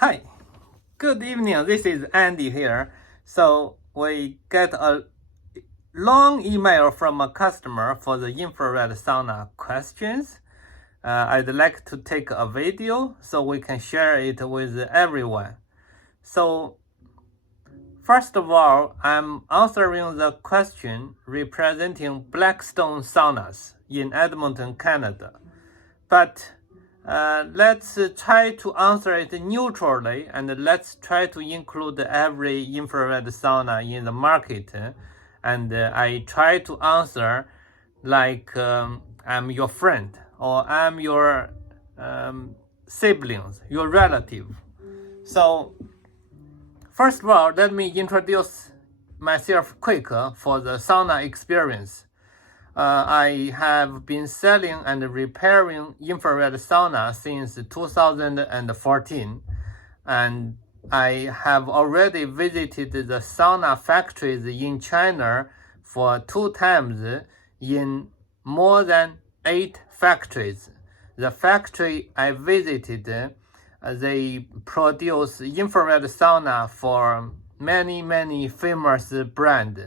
Hi, good evening. This is Andy here. So we get a long email from a customer for the infrared sauna questions. I'd like to take a video so we can share it with everyone. So first of all, I'm answering the question representing Blackstone Saunas in Edmonton, Canada. But let's try to answer it neutrally, and let's try to include every infrared sauna in the market. And I try to answer like I'm your friend or I'm your siblings, your relative. So first of all, let me introduce myself quick for the sauna experience. I have been selling and repairing infrared sauna since 2014, and I have already visited the sauna factories in China for 2 times in more than 8 factories. The factory I visited, they produce infrared sauna for many famous brands.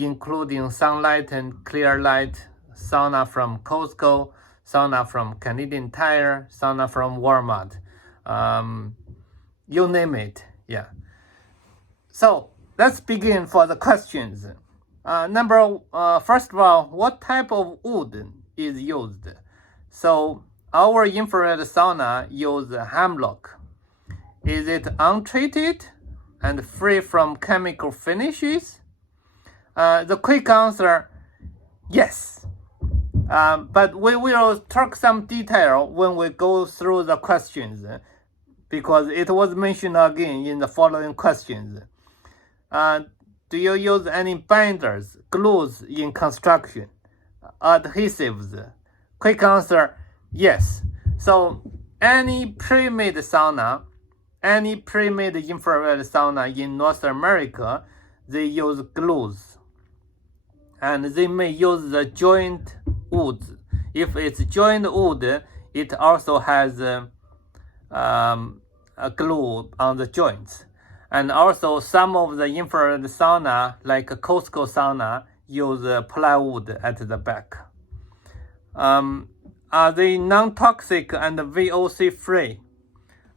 Including Sunlight and Clearlight, sauna from Costco, sauna from Canadian Tire, sauna from Walmart, you name it, yeah. So let's begin for the questions. First of all, what type of wood is used? So our infrared sauna uses hemlock. Is it untreated and free from chemical finishes? The quick answer, yes. But we will talk some detail when we go through the questions, because it was mentioned again in the following questions. Do you use any binders, glues in construction, adhesives? Quick answer, yes. So any pre-made sauna, any pre-made infrared sauna in North America, they use glues. And they may use the joint wood. If it's joint wood, it also has a glue on the joints. And also some of the infrared sauna, like a Costco sauna, use plywood at the back. Are they non-toxic and VOC free?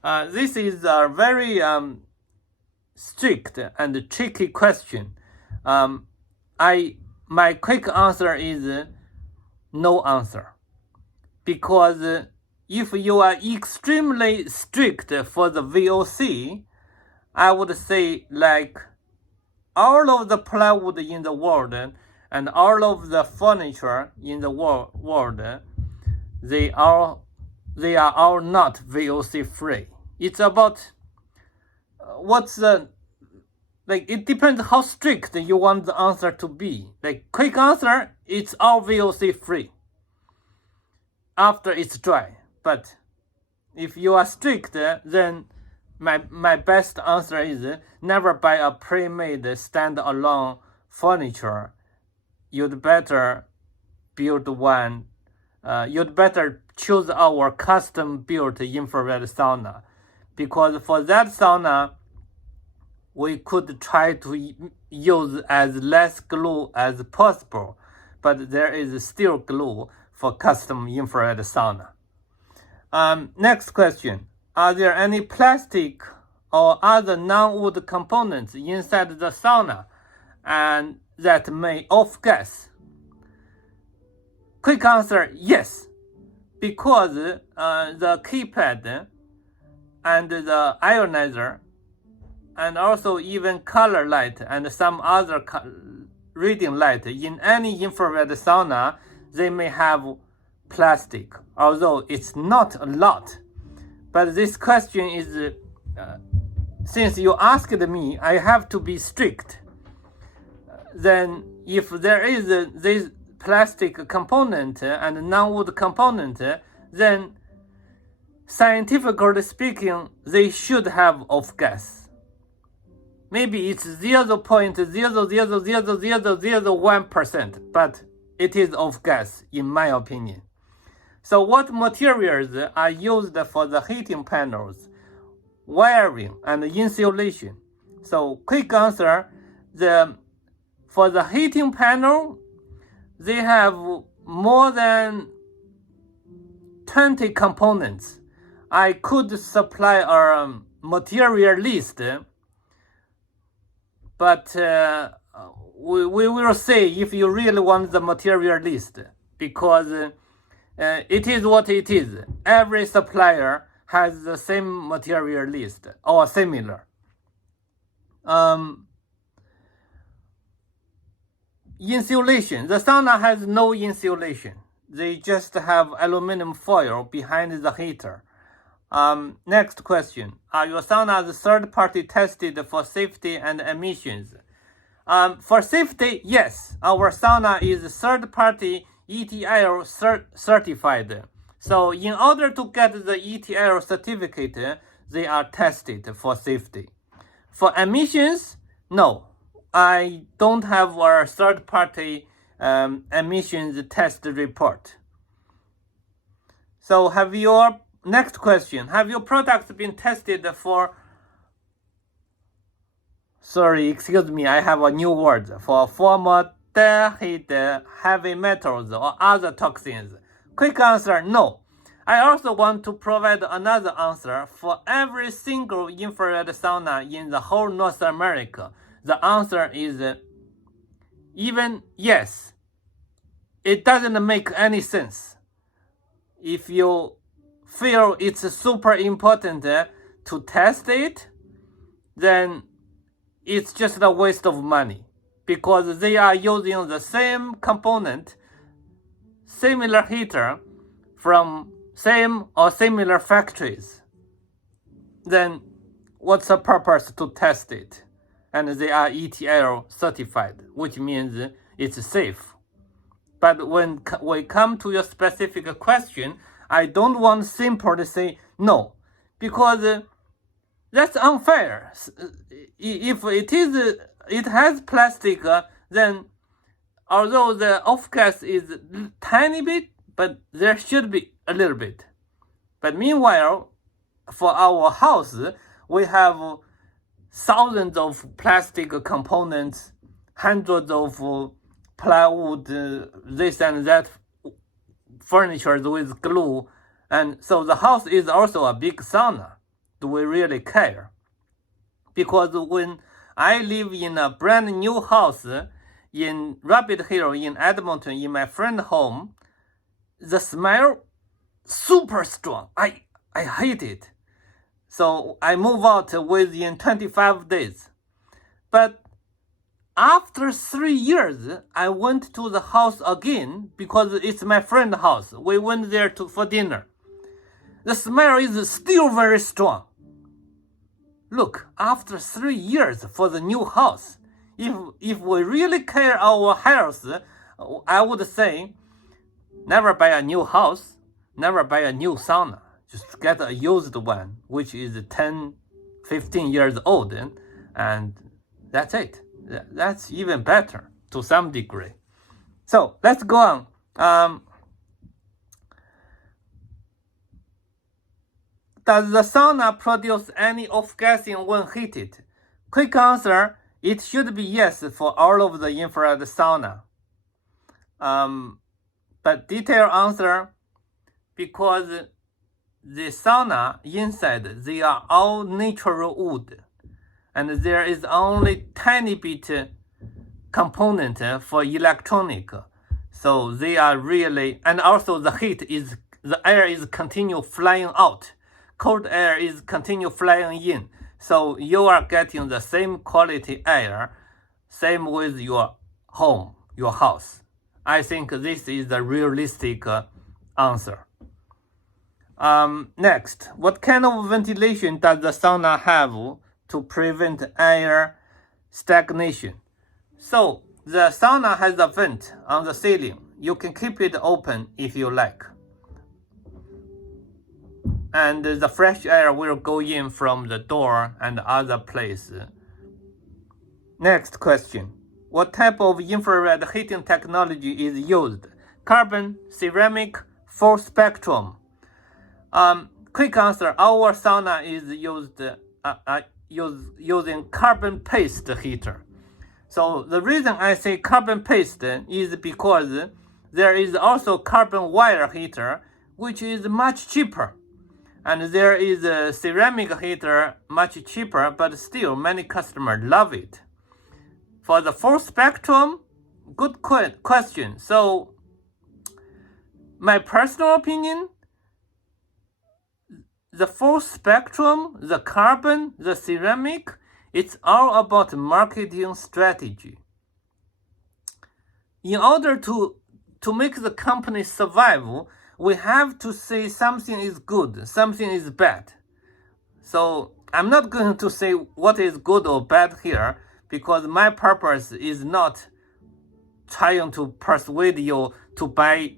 This is a very strict and tricky question. My quick answer is no answer, because if you are extremely strict for the VOC, I would say like all of the plywood in the world and all of the furniture in the world, they are all not VOC free. It's about it depends how strict you want the answer to be. Like quick answer, it's all VOC free after it's dry. But if you are strict, then my best answer is never buy a pre-made standalone furniture. You'd better build one. You'd better choose our custom-built infrared sauna, because for that sauna, we could try to use as less glue as possible, but there is still glue for custom infrared sauna. Next question. Are there any plastic or other non-wood components inside the sauna and that may off-gas? Quick answer, yes, because the keypad and the ionizer and also even color light and some other reading light in any infrared sauna, they may have plastic, although it's not a lot. But this question is, since you asked me, I have to be strict. Then if there is this plastic component and non-wood component, then scientifically speaking, they should have off-gas. Maybe it's 0.0000001%, but it is off-gas, in my opinion. So what materials are used for the heating panels? wiring, and insulation. So quick answer, for the heating panel, they have more than 20 components. I could supply a material list, but we will see if you really want the material list, because it is what it is. Every supplier has the same material list or similar. Insulation. The sauna has no insulation. They just have aluminum foil behind the heater. Next question. Are your saunas third-party tested for safety and emissions? For safety, yes. Our sauna is third-party ETL certified. So in order to get the ETL certificate, they are tested for safety. For emissions, no. I don't have a third-party emissions test report. So next question, have your products been tested for, excuse me, I have a new word, for formaldehyde, heavy metals, or other toxins? Quick answer, no. I also want to provide another answer. For every single infrared sauna in the whole North America, the answer is even yes. It doesn't make any sense. If you feel it's super important to test it, then it's just a waste of money, because they are using the same component, similar heater from same or similar factories. Then what's the purpose to test it? And they are ETL certified, which means it's safe. But when we come to your specific question, I don't want simply to say no, because that's unfair. If it has plastic, then although the off gas is tiny bit, but there should be a little bit. But meanwhile, for our house, we have thousands of plastic components, hundreds of plywood, this and that, furniture with glue, and so the house is also a big sauna. Do we really care? Because when I live in a brand new house in Rabbit Hill in Edmonton, in my friend's home, the smell super strong. I hate it. So I move out within 25 days. But after 3 years, I went to the house again because it's my friend's house. We went there for dinner. The smell is still very strong. Look, after 3 years for the new house, if we really care our health, I would say never buy a new house, never buy a new sauna. Just get a used one, which is 10, 15 years old, and that's it. That's even better to some degree. So let's go on. Does the sauna produce any off-gassing when heated? Quick answer, it should be yes for all of the infrared sauna. But detailed answer, because the sauna inside, they are all natural wood. And there is only tiny bit component for electronic. So they are really, and also the air is continue flying out. Cold air is continue flying in. So you are getting the same quality air, same with your home, your house. I think this is the realistic answer. Next, what kind of ventilation does the sauna have to prevent air stagnation? So the sauna has a vent on the ceiling. You can keep it open if you like. And the fresh air will go in from the door and other places. Next question. What type of infrared heating technology is used? Carbon, ceramic, full spectrum. quick answer, our sauna is using carbon paste heater. So the reason I say carbon paste is because there is also carbon wire heater, which is much cheaper. And there is a ceramic heater, much cheaper, but still many customers love it. For the full spectrum, good question. So my personal opinion, the full spectrum, the carbon, the ceramic, it's all about marketing strategy. In order to make the company survive, we have to say something is good, something is bad. So I'm not going to say what is good or bad here, because my purpose is not trying to persuade you to buy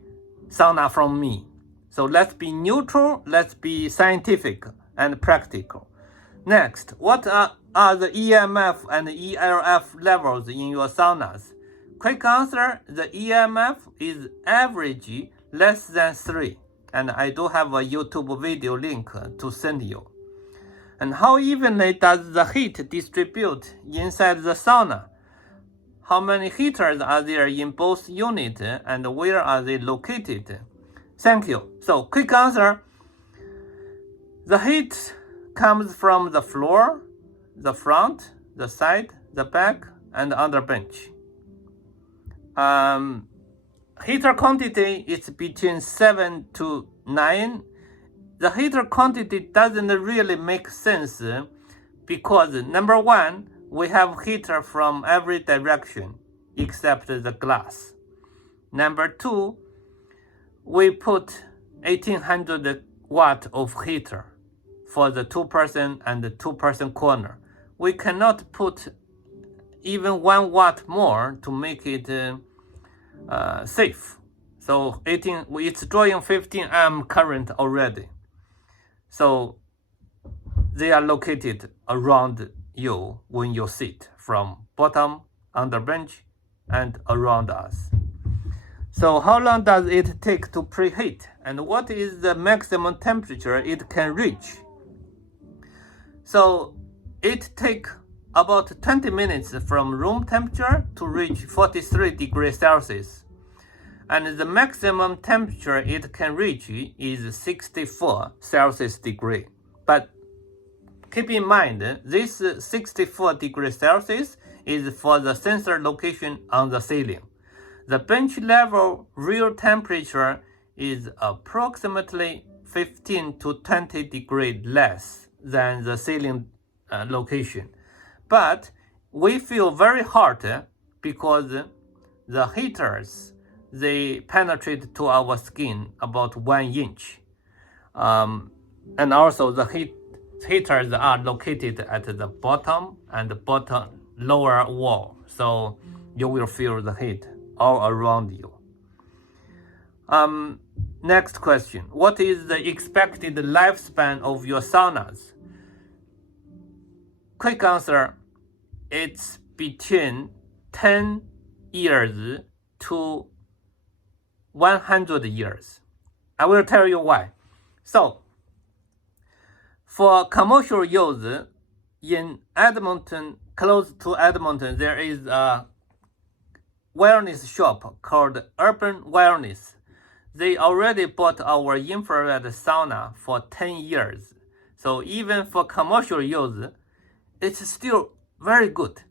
sauna from me. So let's be neutral, let's be scientific and practical. Next, what are the EMF and ELF levels in your saunas? Quick answer, the EMF is average less than 3. And I do have a YouTube video link to send you. And how evenly does the heat distribute inside the sauna? How many heaters are there in both units and where are they located? Thank you. So quick answer, the heat comes from the floor, the front, the side, the back, and under bench. Heater quantity is between 7 to 9. The heater quantity doesn't really make sense because number one, we have heater from every direction except the glass. Number two, we put 1800 watt of heater for the 2-person and the 2-person corner. We cannot put even 1 watt more to make it safe. So it's drawing 15 amp current already. So they are located around you when you sit, from bottom, under bench, and around us. So how long does it take to preheat? And what is the maximum temperature it can reach? So it takes about 20 minutes from room temperature to reach 43 degrees Celsius. And the maximum temperature it can reach is 64 Celsius degree. But keep in mind, this 64 degrees Celsius is for the sensor location on the ceiling. The bench level real temperature is approximately 15 to 20 degrees less than the ceiling location. But we feel very hot because the heaters, they penetrate to our skin about 1 inch. And also the heaters are located at the bottom and the bottom lower wall. So you will feel the heat all around you. Next question. What is the expected lifespan of your saunas? Quick answer, it's between 10 years to 100 years. I will tell you why. So, for commercial use, in Edmonton, close to Edmonton, there is a wellness shop called Urban Wellness. They already bought our infrared sauna for 10 years. So even for commercial use, it's still very good.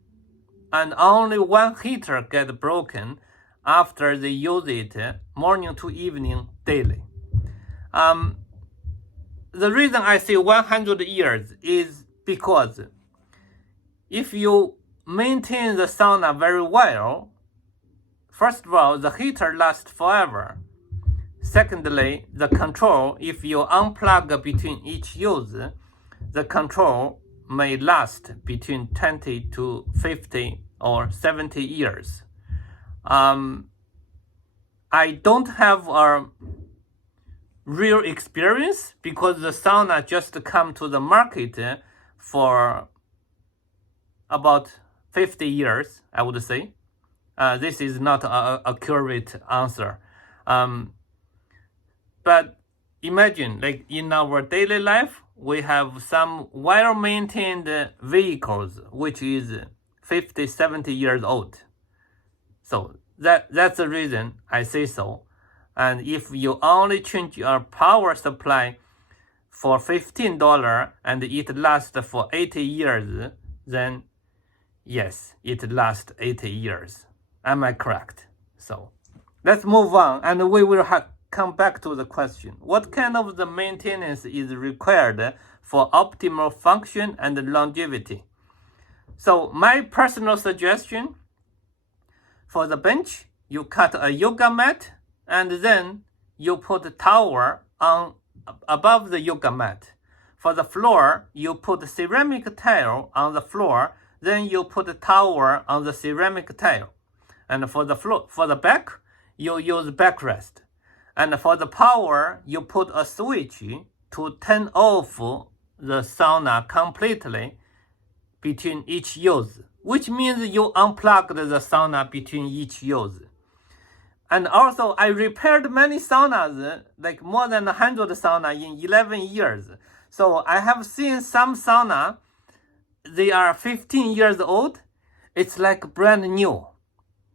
And only 1 heater gets broken after they use it morning to evening daily. The reason I say 100 years is because if you maintain the sauna very well, first of all, the heater lasts forever. Secondly, the control, if you unplug between each use, the control may last between 20 to 50 or 70 years. I don't have a real experience because the sauna just come to the market for about 50 years, I would say. This is not an accurate answer. But imagine, like in our daily life, we have some well-maintained vehicles, which is 50, 70 years old. So that's the reason I say so. And if you only change your power supply for $15 and it lasts for 80 years, then yes, it lasts 80 years. Am I correct? So let's move on, and we will come back to the question. What kind of the maintenance is required for optimal function and longevity? So my personal suggestion, for the bench, you cut a yoga mat and then you put a towel on above the yoga mat. For the floor, you put ceramic tile on the floor, then you put a towel on the ceramic tile. And for the back, you use backrest. And for the power, you put a switch to turn off the sauna completely between each use, which means you unplugged the sauna between each use. And also, I repaired many saunas, like more than 100 saunas in 11 years. So I have seen some sauna, they are 15 years old. It's like brand new,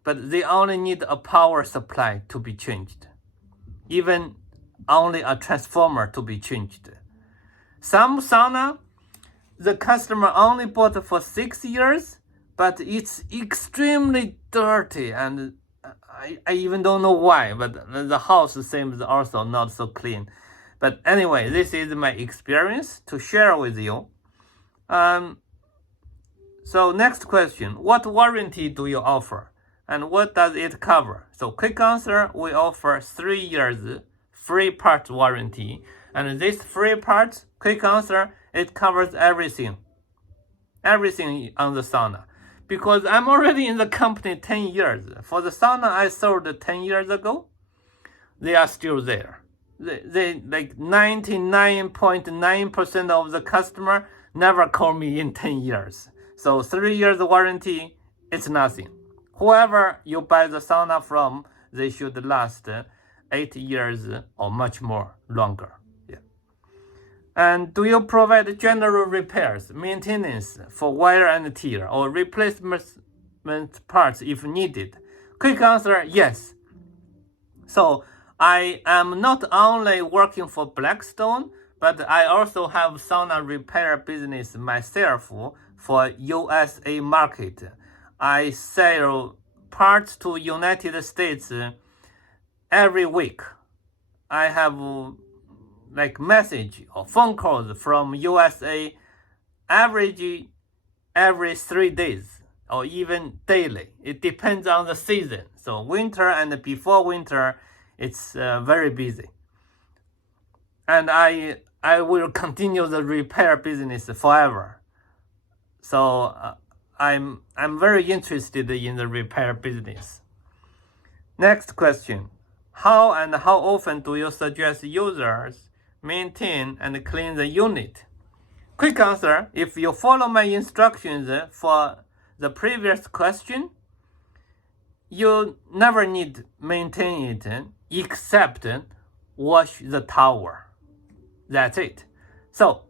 but they only need a power supply to be changed. Even only a transformer to be changed. Some sauna, the customer only bought for 6 years, but it's extremely dirty, and I even don't know why, but the house seems also not so clean. But anyway, this is my experience to share with you. So next question, what warranty do you offer? And what does it cover? So quick answer, we offer 3 years free parts warranty. And this free parts, quick answer, it covers everything. Everything on the sauna. Because I'm already in the company 10 years. For the sauna I sold 10 years ago, they are still there. They like 99.9% of the customer never call me in 10 years. So 3 years warranty, it's nothing. Whoever you buy the sauna from, they should last 8 years or much more longer. Yeah. And do you provide general repairs, maintenance for wear and tear, or replacement parts if needed? Quick answer, yes. So I am not only working for Blackstone, but I also have sauna repair business myself for USA market. I sell parts to United States every week. I have like message or phone calls from USA average every 3 days or even daily. It depends on the season. So winter and before winter, it's very busy. And I will continue the repair business forever. So I'm very interested in the repair business. Next question. How and how often do you suggest users maintain and clean the unit? Quick answer, if you follow my instructions for the previous question, you never need maintain it except wash the tower. That's it. So,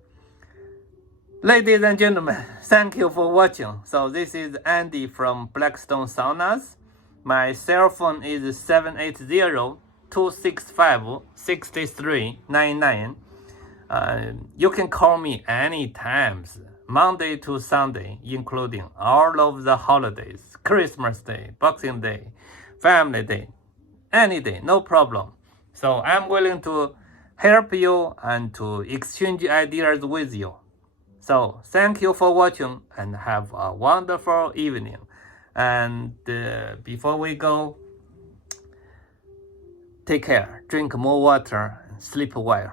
ladies and gentlemen, thank you for watching. So this is Andy from Blackstone Saunas. My cell phone is 780-265-6399. You can call me anytime, Monday to Sunday, including all of the holidays, Christmas Day, Boxing Day, Family Day, any day, no problem. So I'm willing to help you and to exchange ideas with you. So thank you for watching and have a wonderful evening. And before we go, take care, drink more water, and sleep well.